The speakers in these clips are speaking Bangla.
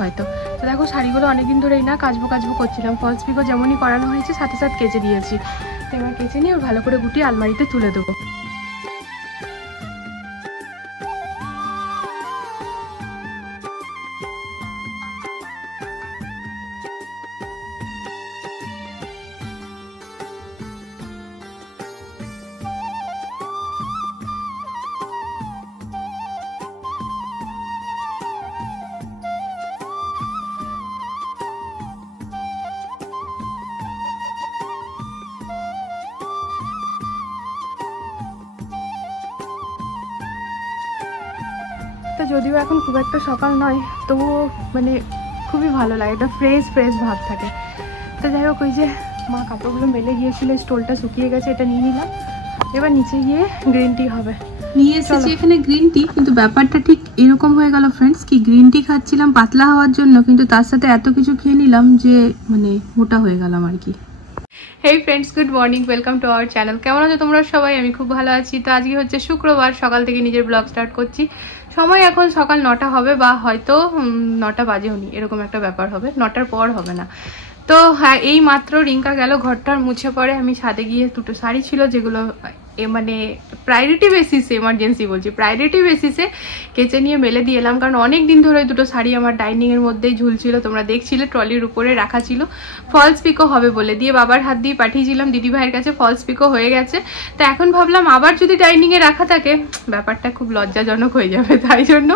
হয়তো তো দেখো শাড়িগুলো অনেকদিন ধরেই না কাচবো করছিলাম, ফলস পিকো যেমনই করানো হয়েছে সাথে সাথে কেচে দিয়েছি। তো এবার কেচে নিয়ে ভালো করে গুটিয়ে আলমারিতে তুলে দেবো। তো যদিও এখন খুব একটা সকাল নয়, তবুও মানে খুবই ভালো লাগে, একটা ফ্রেশ ভাব থাকে। তো যাই হোক, ওই যে মা কাপড়গুলো মেলে গিয়েছিল, স্টোলটা শুকিয়ে গেছে, এটা নিয়ে নিলাম। এবার নিচে গিয়ে গ্রিন টি হবে। নিয়ে এসেছি এখানে গ্রিন টি, কিন্তু ব্যাপারটা ঠিক এরকম হয়ে গেল ফ্রেন্ডস, কি গ্রিন টি খাচ্ছিলাম পাতলা হওয়ার জন্য, কিন্তু তার সাথে এত কিছু খেয়ে নিলাম যে মানে মোটা হয়ে গেলাম আর কি। হেই friends, good morning, welcome to our channel. কেমন আছো তোমরা সবাই? আমি খুব ভালো আছি। তো আজকে হচ্ছে শুক্রবার, সকাল থেকে নিজের ব্লগ স্টার্ট করছি। সময় এখন সকাল 9টা হবে, বা হয়তো 9টা বাজেওনি, এরকম একটা ব্যাপার হবে, 9টার পর হবে না। তো হ্যাঁ, এই মাত্র রিঙ্কা গেল ঘরটার মুছে পড়ে। আমি ছাদে গিয়ে দুটো শাড়ি ছিল যেগুলো মানে প্রায়োরিটি বেসিসে, এমার্জেন্সি বলছি, প্রায়োরিটি বেসিসে কেচে নিয়ে মেলে দিয়ে এলাম। কারণ অনেক দিন ধরে দুটো শাড়ি আমার ডাইনিংয়ের মধ্যেই ঝুলছিল, তোমরা দেখছিলে ট্রলির উপরে রাখা ছিল। ফলস পিকো হবে বলে দিয়ে বাবার হাত দিয়ে পাঠিয়েছিলাম দিদি ভাইয়ের কাছে, ফলস পিকো হয়ে গেছে। তো এখন ভাবলাম আবার যদি ডাইনিংয়ে রাখা থাকে ব্যাপারটা খুব লজ্জাজনক হয়ে যাবে, তাই জন্য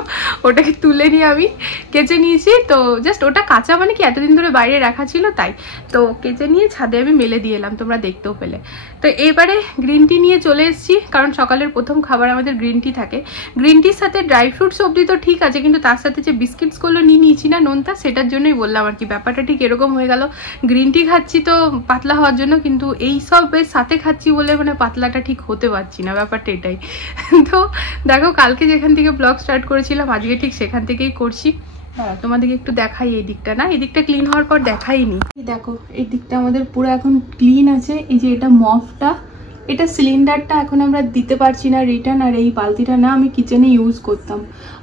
ওটাকে তুলে নিয়ে আমি কেচে নিয়েছি। তো জাস্ট ওটা কাঁচা মানে কি এতদিন ধরে বাইরে রাখা ছিল তাই, তো কেচে নিয়ে ছাদে আমি মেলে দিয়ে এলাম, তোমরা দেখতেও পেলে। তো এবারে গ্রিন টি নিয়ে চলে এসেছি, কারণ সকালের প্রথম খাবার আমাদের গ্রিন টি থাকে। গ্রিন টির সাথে ড্রাই ফ্রুটস অবধি তো ঠিক আছে, কিন্তু তার সাথে যে বিস্কিটসগুলো নিয়ে নিয়েছি না নোনতা, সেটার জন্যই বললাম আর কি, ব্যাপারটা ঠিক এরকম হয়ে গেল। গ্রিন টি খাচ্ছি তো পাতলা হওয়ার জন্য, কিন্তু এই সবের সাথে খাচ্ছি বলে মানে পাতলাটা ঠিক হতে পারছি না, ব্যাপারটা এটাই। তো দেখো, কালকে যেখান থেকে ব্লগ স্টার্ট করেছিলাম আজকে ঠিক সেখান থেকেই করছি। তোমাদেরকে একটু দেখাই এই দিকটা, না এই দিকটা ক্লিন হওয়ার পর দেখাইনি। দেখো এই দিকটা আমাদের পুরো এখন ক্লিন আছে। এই যে এটা মফটা, এটা সিলিন্ডারটা এখন আমরা দিতে পারছি না রিটার্ন, আর এই বালতিটা না আমি কিচেনে ইউজ করতাম।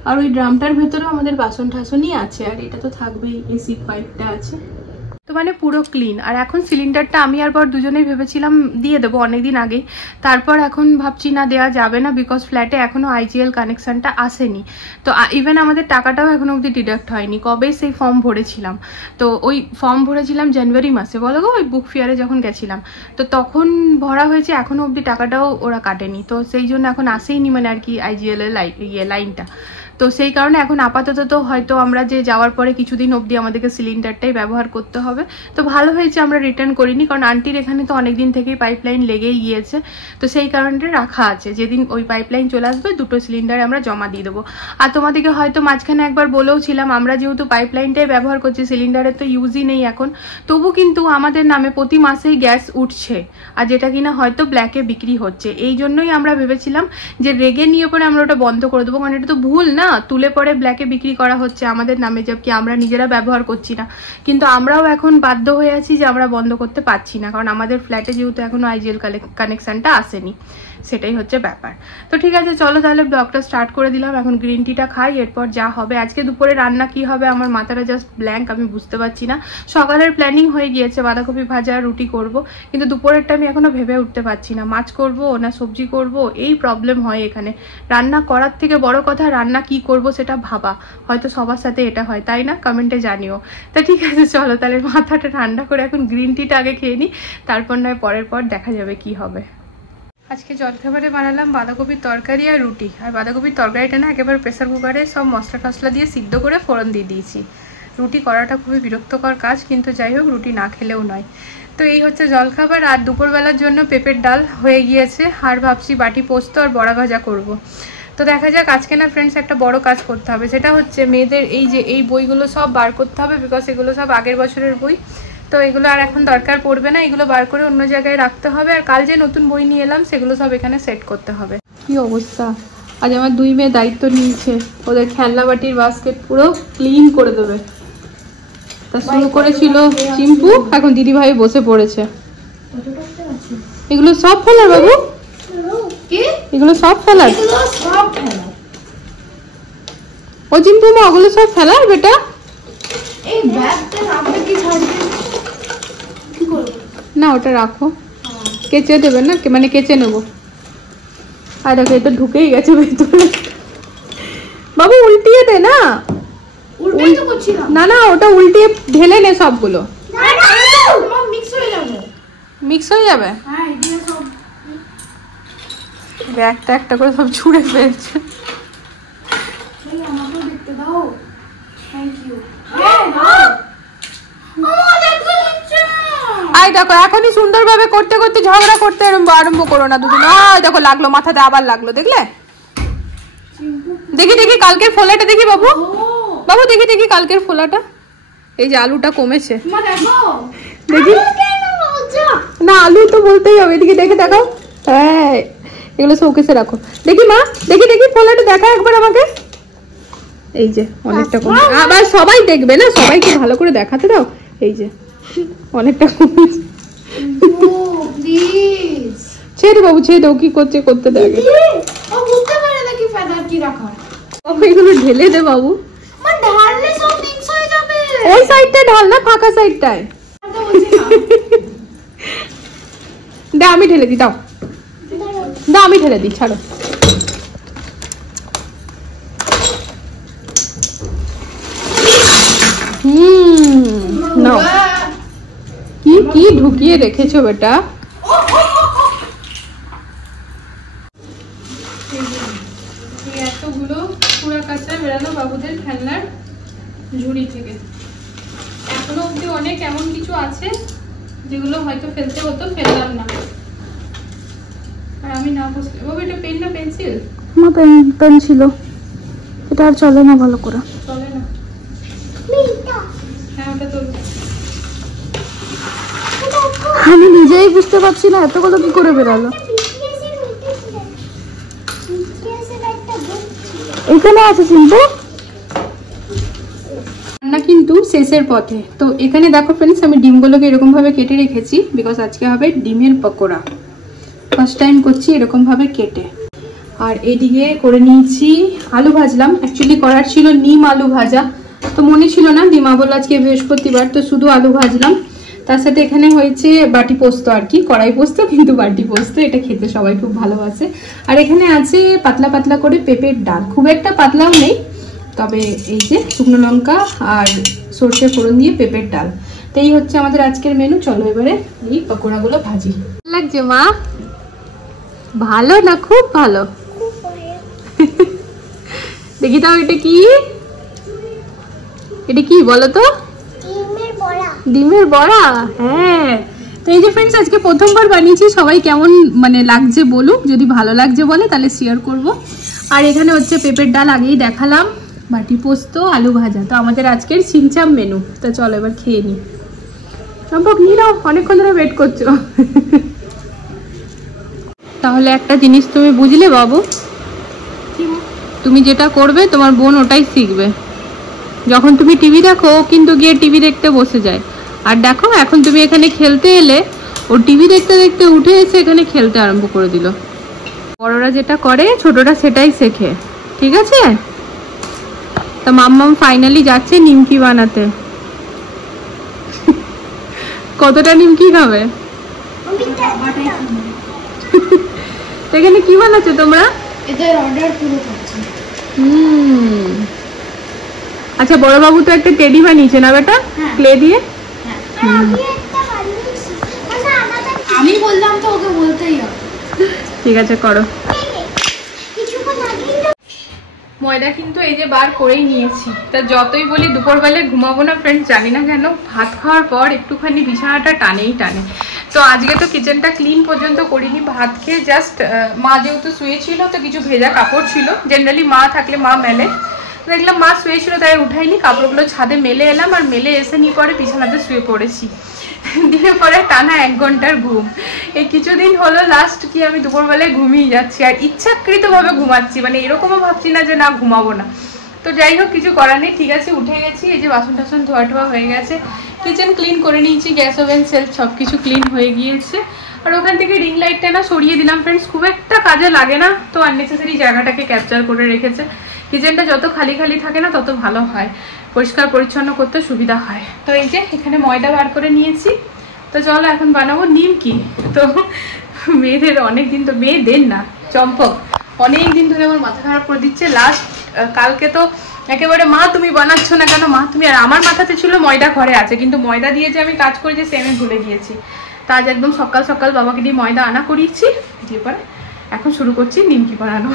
আর ওই ড্রামটার ভেতরেও আমাদের বাসন টাসনই আছে, আর এটা তো থাকবেই, এসি পাইপটা আছে, তো মানে পুরো ক্লিন। আর এখন সিলিন্ডারটা আমি আর বর দুজনেই ভেবেছিলাম দিয়ে দেবো অনেকদিন আগেই, তারপর এখন ভাবছি না দেওয়া যাবে না, বিকজ ফ্ল্যাটে এখনও আইজিএল কানেকশানটা আসেনি। তো ইভেন আমাদের টাকাটাও এখনো অবধি ডিডাক্ট হয়নি। কবে সেই ফর্ম ভরেছিলাম, তো ওই ফর্ম ভরেছিলাম জানুয়ারি মাসে, বলো গো, ওই বুক ফেয়ারে যখন গেছিলাম, তো তখন ভরা হয়েছে, এখনও অবধি টাকাটাও ওরা কাটেনি। তো সেই জন্য এখন আসেইনি মানে আর কি আইজিএল এর লাইনটা। তো সেই কারণে এখন আপাতত তো হয়তো আমরা যে যাওয়ার পরে কিছুদিন অবধি আমাদেরকে সিলিন্ডারটাই ব্যবহার করতে হবে। তো ভালো হয়েছে আমরা রিটার্ন করিনি, কারণ আন্টির এখানে তো অনেকদিন থেকেই পাইপলাইন লেগেই গিয়েছে। তো সেই কারণে রাখা আছে, যেদিন ওই পাইপলাইন চলে আসবে দুটো সিলিন্ডার আমরা জমা দিয়ে দেবো। আর তোমাদেরকে হয়তো মাঝখানে একবার বলেও ছিলাম, আমরা যেহেতু পাইপলাইনটাই ব্যবহার করছি, সিলিন্ডারের তো ইউজই নেই এখন, তবু কিন্তু আমাদের নামে প্রতি মাসেই গ্যাস উঠছে, আর যেটা কিনা হয়তো ব্ল্যাকে বিক্রি হচ্ছে। এই জন্যই আমরা ভেবেছিলাম যে রেগে নিয়ে পরে আমরা ওটা বন্ধ করে দেবো, কারণ এটা তো ভুল না, না তুলে পরে ব্ল্যাকে বিক্রি করা হচ্ছে আমাদের নামে, জবকি আমরা নিজেরা ব্যবহার করছি না। কিন্তু আমরাও এখন বাধ্য হয়ে আছি যে আমরা বন্ধ করতে পারছি না, কারণ আমাদের ফ্ল্যাটে যেহেতু এখনো আইজিএল কানেকশনটা আসেনি, সেটাই হচ্ছে ব্যাপার। তো ঠিক আছে, চলো তাহলে ব্লগটা স্টার্ট করে দিলাম। এখন গ্রিন টিটা খাই, এরপর যা হবে। আজকে দুপুরে রান্না কি হবে আমার মাথাটা জাস্ট ব্ল্যাঙ্ক, আমি বুঝতে পারছি না। সকালের প্ল্যানিং হয়ে গিয়েছে বাঁধাকপি ভাজা রুটি করব, কিন্তু দুপুরেরটা আমি এখনো ভেবে উঠতে পারছি না, মাছ করব না সবজি করব, এই প্রবলেম হয় এখানে। রান্না করার থেকে বড় কথা রান্না কি করব সেটা ভাবা, হয়তো সবার সাথে এটা হয়, তাই না? কমেন্টে জানিও। তা ঠিক আছে, চলো তাহলে মাথাটা ঠান্ডা করে এখন গ্রিন টিটা আগে খেয়ে নিই, তারপর নয় পরের পর দেখা যাবে কি হবে। আজকে জলখাবারে বানালাম বাঁধাকপির তরকারি আর রুটি। আর বাঁধাকপির তরকারিটা না একেবারে প্রেসার কুকারে সব মশলা টশলা দিয়ে সিদ্ধ করে ফোড়ন দিয়ে দিয়েছি। রুটি করাটা খুবই বিরক্তকর কাজ, কিন্তু যাই হোক রুটি না খেলেও নয়। তো এই হচ্ছে জলখাবার। আর দুপুরবেলার জন্য পেঁপের ডাল হয়ে গিয়েছে, আর ভাবছি বাটি পোস্ত আর বড়া ভাজা করব। তো দেখা যাক। আজকে না ফ্রেন্ডস একটা বড় কাজ করতে হবে, সেটা হচ্ছে মেয়েদের এই বইগুলো সব বার করতে হবে, বিকজ এগুলো সব আগের বছরের বই। তো এগুলো আর এখন দরকার পড়বে না, এগুলো বার করে অন্য জায়গায় রাখতে হবে। আর কাল যে নতুন বই নিয়ে এলাম সেগুলো সব এখানে সেট করতে হবে। কি অবস্থা, আজ আমার দুই মেয়ে দায়িত্ব নিয়েছে, ওদের খেলনা বাটির বাস্কেট পুরো ক্লিন করে দেবে। তা শুরু করেছিল চিম্পু, এখন দিদি ভাই বসে পড়েছে। এগুলো সব ফেলার বাবু, এগুলো সব ফেলার। ও চিম্পু মা ওগুলো সব ফেলার বেটা। না ওটা রাখো, কেচে দেবে না, মানে কেচে নেবো। আর দেখো এটা ঢুকেই গেছে ভেতরে। বাবু উল্টিয়ে দে না, না না ওটা উল্টিয়ে ঢেলে নে সবগুলো, মিক্স হয়ে যাবে। একটা একটা করে সব ছুঁড়ে ফেলছে। আই দেখো এখনই সুন্দরভাবে করতে করতে ঝগড়া করতে আরম্ভ করো না দুদিন। আয় দেখো লাগলো, মাথাতে আবার লাগলো, দেখলে? দেখি দেখি কালকের ফোলাটা দেখি বাবু, বাবু দেখি দেখি কালকের ফোলাটা। এই যে আলুটা কমেছে দেখি, না আলু তো বলতেই হবে। এদিকে দেখে দেখো, হ্যাঁ এগুলো শোকেসে রাখো। দেখি মা, দেখি দেখি ফোলাটা দেখা একবার আমাকে। এই যে অনেকটা কমে, আবার সবাই দেখবে না, সবাইকে ভালো করে দেখাতে দাও। এই যে অনেকটা কমেছে। ছেড়ে বাবু ছেড়ে দাও, কি করছে করতে দেয়। এগুলো ঢেলে দে বাবু, ওই সাইডটা ঢাল না, ফাঁকা সাইডটায়। দাও আমি ঢেলে দিই, দাও দাও আমি ঢেলে দিই, ছাড়ো। নাও, কি কি ঢুকিয়ে রেখেছো বেটা। এতগুলো পুরা কাঁচা বেরানো বাবুদের খেলনার ঝুড়ি থেকে। এখনো অব্দি অনেক এমন কিছু আছে যেগুলো হয়তো ফেলতে হতো, ফেললাম না। আর আমি না বসলে বাবু এটা পেন না পেন্সিল? আমার পেন ছিল, এটা আর চলে না ভালো করে, চলে না। হ্যাঁ ওটা তো আমি নিজেই বুঝতে পারছি না এতগুলো কি করে বেরালো। এখানে আছে সিম্পু রান্না কিন্তু শেষের পথে। তো এখানে দেখো ফ্রেন্ডস আমি ডিমগুলোকে এরকম ভাবে কেটে রেখেছি, বিকজ আজকে হবে ডিমের পকোড়া। ফার্স্ট টাইম করছি এরকম ভাবে কেটে। আর এদিকে করে নিয়েছি আলু ভাজলাম, অ্যাকচুয়ালি করার ছিল নিম আলু ভাজা, তো মনে ছিল না, দিমা বলল আজকে বৃহস্পতিবার, তো শুধু আলু ভাজলাম। তার সাথে এখানে হয়েছে বাটি পোস্ত, আর কি কড়াই পোস্ত কিন্তু বাটি পোস্ত, এটা খেতে সবাই খুব ভালোবাসে। আর এখানে আছে পাতলা পাতলা করে পেঁপের ডাল, খুব একটা পাতলাও নেই, তবে এই যে শুকনো লঙ্কা আর সর্ষে ফোড়ন দিয়ে পেঁপের ডাল। তো এই হচ্ছে আমাদের আজকের মেনু। চলো এবারে এই পকোড়াগুলো ভাজি। লাগছে মা? ভালো না? খুব ভালো। দেখি তাও এটা কি, এটা কি বলো তো? ডিমের বড়া। হ্যাঁ, তো এই যে ফ্রেন্ডস আজকে প্রথমবার বানিয়েছি, সবাই কেমন মানে লাগছে বলুক, যদি ভালো লাগছে বলে তাহলে শেয়ার করব। আর এখানে হচ্ছে পেঁপের ডাল আগেই দেখালাম, বাটি পোস্ত, আলু ভাজা। তো আমাদের আজকের সিমচাম মেনু। তো চলো এবার খেয়ে নিই। সম্ভব নিয়ে নাও, অনেকক্ষণ ধরে ওয়েট করছো। তাহলে একটা জিনিস তুমি বুঝলে বাবু, তুমি যেটা করবে তোমার বোন ওটাই শিখবে। যখন তুমি টিভি দেখো ও কিন্তু গিয়ে টিভি দেখতে বসে যায়। আর দেখো এখন তুমি এখানে খেলতে এলে ও টিভি দেখতে দেখতে উঠে এসে এখানে খেলতে আরম্ভ করে দিল। বড়রা যেটা করে ছোটরা সেটাই শেখে, ঠিক আছে? তা মাম্মাম ফাইনালি যাচ্ছে নিমকি বানাতে। কতটা নিমকি খাবে? এখানে কি বানাচ্ছো তোমরা? আচ্ছা বড় বাবু তো একটা টেডি বানিয়েছে না বেটা, ক্লে দিয়ে? আমি বললাম তো ওকে বলতেই হবে। ঠিক আছে করো। ময়দা কিন্তু এই যে বার করেই নিয়েছি। তা যতই বলি দুপুরবেলায় ঘুমাবো না ফ্রেন্ডস, জানি না কেন ভাত খাওয়ার পর একটুখানি বিছানাটা টানেই টানে। তো আজকে তো কিচেনটা ক্লিন পর্যন্ত করিনি, ভাত খেয়ে জাস্ট মা যেহেতু শুয়েছিল তো কিছু ভেজা কাপড় ছিল, জেনারেলি মা থাকলে মা মেলে, দেখলাম মা শুয়েছিল তাই উঠাইনি, কাপড়গুলো ছাদে মেলে এলাম আর মেলে এসে নিয়ে পরে বিছানাতে শুয়ে পড়েছি। দিয়ে পরে টানা 1 ঘন্টার ঘুম। এই কিছুদিন হলো লাস্ট কি আমি দুপুরবেলায় ঘুমিয়ে যাচ্ছি, আর ইচ্ছাকৃতভাবে ঘুমাচ্ছি, মানে এরকমও ভাবছি না যে না ঘুমাবো না। তো যাই হোক কিছু করার নেই, ঠিক আছে উঠে গেছি। এই যে বাসন টাসন ধোয়া টোয়া হয়ে গেছে, কিচেন ক্লিন করে নিয়েছি, গ্যাস ওভেন সেলফ সব কিছু ক্লিন হয়ে গিয়েছে। আর ওখান থেকে রিং লাইটটা না সরিয়ে দিলাম ফ্রেন্ডস, খুব একটা কাজে লাগে না, তো আননেসেসারি জায়গাটাকে ক্যাপচার করে রেখেছে। কিচেনটা যত খালি খালি থাকে না তত ভালো হয়, পরিষ্কার পরিচ্ছন্ন করতে সুবিধা হয়। তো এই যে এখানে ময়দা বার করে নিয়েছি, তো চলো এখন বানাবো নিমকি। তো মেয়েদের অনেকদিন, তো মেয়েদের না চম্পক অনেক দিন ধরে আমার মাথা খারাপ করে দিচ্ছে। লাস্ট কালকে তো একেবারে মা তুমি বানাচ্ছ না কেন, মা তুমি, আর আমার মাথাতে ছিল ময়দা ঘরে আছে, কিন্তু ময়দা দিয়ে যে আমি কাজ করি যে সেমে ভুলে গিয়েছি। তা আজ একদম সকাল সকাল বাবাকে দিয়ে ময়দা আনা করিয়েছি, দিয়ে পরে এখন শুরু করছি নিমকি বানানো।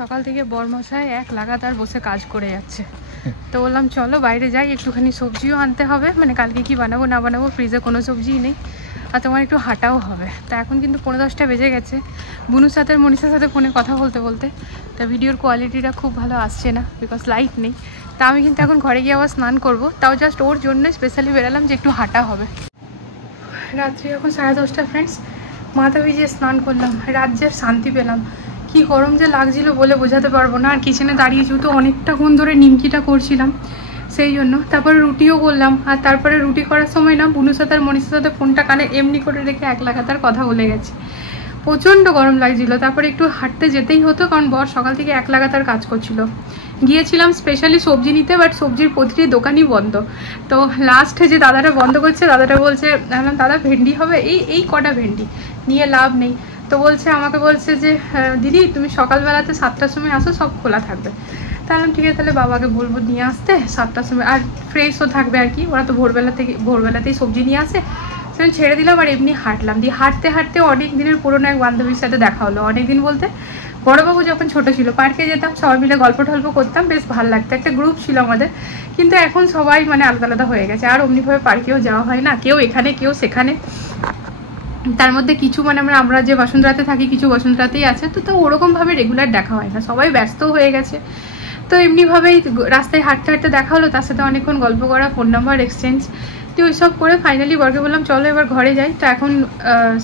সকাল থেকে বরমশাই এক লাগাতার বসে কাজ করে যাচ্ছে, তো বললাম চলো বাইরে যাই, একটুখানি সবজিও আনতে হবে, মানে কালকে কি বানাবো না বানাবো, ফ্রিজে কোনো সবজিই নেই, আর তোমার একটু হাঁটাও হবে। তা এখন কিন্তু 9:10 বেজে গেছে, বুনুর সাথে মনীষার সাথে ফোনে কথা বলতে বলতে, তা ভিডিওর কোয়ালিটিটা খুব ভালো আসছে না বিকজ লাইট নেই। তা আমি কিন্তু এখন ঘরে গিয়ে আবার স্নান করবো, তাও জাস্ট ওর জন্য স্পেশালি বেরালাম যে একটু হাঁটা হবে। রাত্রি এখন 10:30 ফ্রেন্ডস, মাথা ভিজিয়ে স্নান করলাম, রাজ্যের শান্তি পেলাম। কি গরম যে লাগছিল বলে বোঝাতে পারবো না। আর কিচেনে দাঁড়িয়ে যেহেতু অনেকটাক্ষণ ধরে নিমকিটা করছিলাম সেই জন্য, তারপরে রুটিও করলাম, আর তারপরে রুটি করার সময় না বুনুর সাথে আর মনীষার সাথে ফোনটা কানে এমনি করে রেখে এক লাগাতার কথা বলে গেছি, প্রচণ্ড গরম লাগছিল। তারপরে একটু হাঁটতে যেতেই হতো কারণ বর সকাল থেকে এক লাগাতার কাজ করছিল। গিয়েছিলাম স্পেশালি সবজি নিতে, বাট সবজির প্রতিটি দোকানই বন্ধ। তো লাস্টে যে দাদাটা বন্ধ করছে, দাদাটা বলছে, বললাম দাদা ভেন্ডি হবে, এই কটা ভেন্ডি নিয়ে লাভ নেই। তো বলছে, আমাকে বলছে যে দিদি তুমি সকালবেলাতে 7টার সময় আসো, সব খোলা থাকবে। তাহলে ঠিক আছে, তাহলে বাবাকে বলবো নিয়ে আসতে 7টার সময়, আর ফ্রেশও থাকবে আর কি, ওরা তো ভোরবেলাতেই সবজি নিয়ে আসে। সেখানে ছেড়ে দিলাম আর এমনি হাঁটলাম। দিয়ে হাঁটতে হাঁটতে অনেক দিনের পুরোনো এক বান্ধবীর সাথে দেখা হলো, অনেক দিন বলতে বড়বাবু যখন ছোট ছিল পার্কে যেতাম, সবাই মিলে গল্প টল্প করতাম, বেশ ভালো লাগতো, একটা গ্রুপ ছিল আমাদের। কিন্তু এখন সবাই মানে আলাদা আলাদা হয়ে গেছে, আর অমনিভাবে পার্কেও যাওয়া হয় না, কেউ এখানে কেউ সেখানে। তার মধ্যে কিছু মানে আমরা যে বসুন্ধরাতে থাকি কিছু বসুন্ধরাতেই আছে, তো ওরকমভাবে রেগুলার দেখা হয় না, সবাই ব্যস্ত হয়ে গেছে। তো এমনিভাবেই রাস্তায় হাঁটতে হাঁটতে দেখা হলো, তার সাথে অনেকক্ষণ গল্প করা, ফোন নাম্বার এক্সচেঞ্জ, তো ওইসব করে ফাইনালি বরকে বললাম চলো এবার ঘরে যাই। তো এখন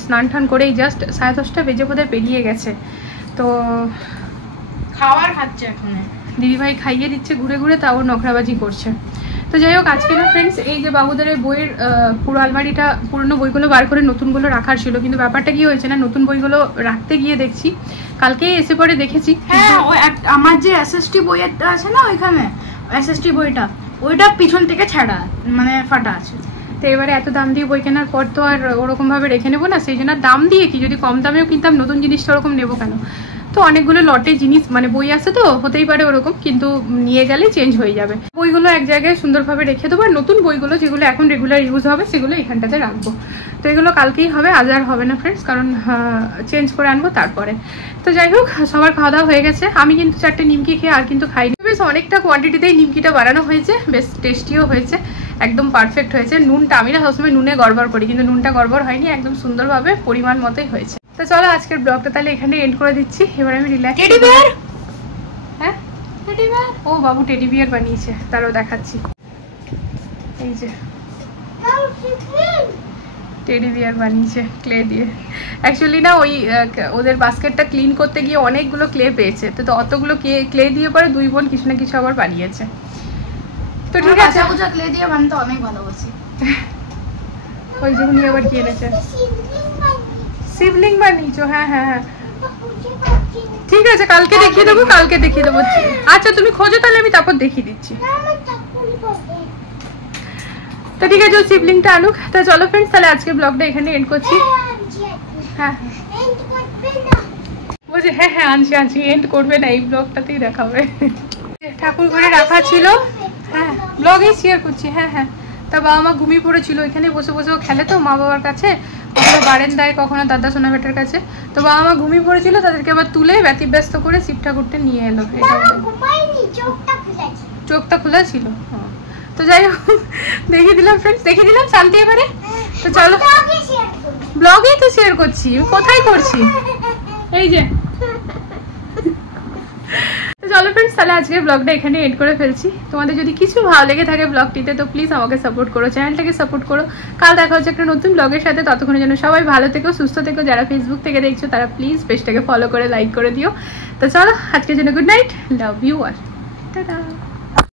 স্নান টান করেই জাস্ট 10:30 বেজে বোধহয় পেরিয়ে গেছে, তো খাওয়ার খাচ্ছে এখন। দিদিভাই খাইয়ে দিচ্ছে ঘুরে ঘুরে, তাও নখরাবাজি করছে। তো যাই হোক, আজকে না ফ্রেন্ডস এই যে বাবুদের বইয়ের পুরো আলমারিটা, পুরনো বইগুলো বার করে নতুনগুলো রাখার ছিল, কিন্তু ব্যাপারটা কি হয়েছে না, নতুন বইগুলো রাখতে গিয়ে দেখছি, কালকেই এসে পরে দেখেছি, হ্যাঁ আমার যে এসএসটি বইয়েরটা আছে না ওইখানে, এসএসটি বইটা ওইটা পিছন থেকে ছাড়া মানে ফাটা আছে। তো এবারে এত দাম দিয়ে বই কেনার পর তো আর ওরকমভাবে রেখে নেবো না, সেই জন্য দাম দিয়ে কি, যদি কম দামেও কিনতাম নতুন জিনিসটা ওরকম নেবো কেন। তো অনেকগুলো লটে জিনিস মানে বই আছে, তো হতেই পারে ওরকম, কিন্তু নিয়ে গেলে চেঞ্জ হয়ে যাবে। বইগুলো এক জায়গায় সুন্দরভাবে রেখে দেবো, আর নতুন বইগুলো যেগুলো এখন রেগুলার ইউজ হবে সেগুলো এখানটাতে রাখবো। তো এগুলো কালকেই হবে, আজ আর হবে না ফ্রেন্ডস, কারণ চেঞ্জ করে আনবো তারপরে। তো যাই হোক, সবার খাওয়া দাওয়া হয়ে গেছে, আমি কিন্তু 4টে নিমকি খেয়ে আর কিন্তু খাইনি। বেশ অনেকটা কোয়ান্টিটিতেই নিমকিটা বানানো হয়েছে, বেশ টেস্টিও হয়েছে, একদম পারফেক্ট হয়েছে। নুনটা আমি না সবসময় নুনে গড়বড় করি, কিন্তু নুনটা গড়বড় হয়নি, একদম সুন্দরভাবে পরিমাণ মতোই হয়েছে। তো চলো আজকের ব্লগটা তাহলে এখানে এন্ড করে দিচ্ছি, এবার আমি রিল্যাক্স। টেডি বিয়ার, হ্যাঁ টেডি বিয়ার, ও বাবু টেডি বিয়ার বানিয়েছে, তারও দেখাচ্ছি। এই যে টেডি বিয়ার বানিয়েছে ক্লে দিয়ে। অ্যাকচুয়ালি না ওই ওদের বাস্কেটটা ক্লিন করতে গিয়ে অনেকগুলো ক্লে পেয়েছে, তো অতগুলো ক্লে দিয়ে পরে দুই বোন কিছু না কিছু আবার বানিয়েছে। তো ঠিক আছে, আচ্ছা ক্লে দিয়ে বানাতে অনেক ভালোবাসি। ওই যে উনি আবার কি এনেছে, শিবলিং বানিয়েছো? হ্যাঁ হ্যাঁ হ্যাঁ ঠিক আছে, কালকে দেখিয়ে দেবো, কালকে দেখিয়ে দেবো। আচ্ছা তুমি খোঁজো তাহলে, আমি তারপর দেখিয়ে দিচ্ছি। তো ঠিক আছে, শিবলিংটা আনুক। তা চলো ফ্রেন্ডস, তাহলে আজকে ব্লগটা এখানে এন্ড করছি। হ্যাঁ বলছি হ্যাঁ হ্যাঁ আনছি আনছি, এন্ড করবে না, এই ব্লগটাতেই দেখাবে। ঠাকুর ঘরে রাখা ছিল, হ্যাঁ ব্লগেই শেয়ার করছি। হ্যাঁ হ্যাঁ, তা বাবা মা ঘুমিয়ে পড়েছিল, এখানে বসে বসেও খেলে তো মা বাবার কাছে, কখনো বারেন্দায় কখনো দাদা সোনা বেটার কাছে। তো বাবা মা ঘুমিয়ে পড়েছিল, তাদেরকে আবার তুলে ব্যতিব্যস্ত করে শিব ঠাকুরটা নিয়ে এলো। চোখটা খোলা ছিল। তো যাই হোক, দেখিয়ে দিলাম ফ্রেন্ডস, দেখিয়ে দিলাম শান্তি এবারে। তো চলো, ব্লগেই তো শেয়ার করছি, কোথায় করছি, এই যে। তো চলো ফ্রেন্ডস, তাহলে আজকে ব্লগটা এখানে এন্ড করে ফেলছি। তোমাদের যদি কিছু ভালো লেগে থাকে ব্লগটিতে, তো প্লিজ আমাকে সাপোর্ট করো, চ্যানেলটাকে সাপোর্ট করো। কাল দেখা হচ্ছে একটা নতুন ব্লগের সাথে, ততক্ষণের জন্য সবাই ভালো থেকো, সুস্থ থেকো। যারা ফেসবুক থেকে দেখছো তারা প্লিজ পেজটাকে ফলো করে লাইক করে দিও। তো চলো আজকের জন্য গুড নাইট, লাভ ইউ আর টাটা।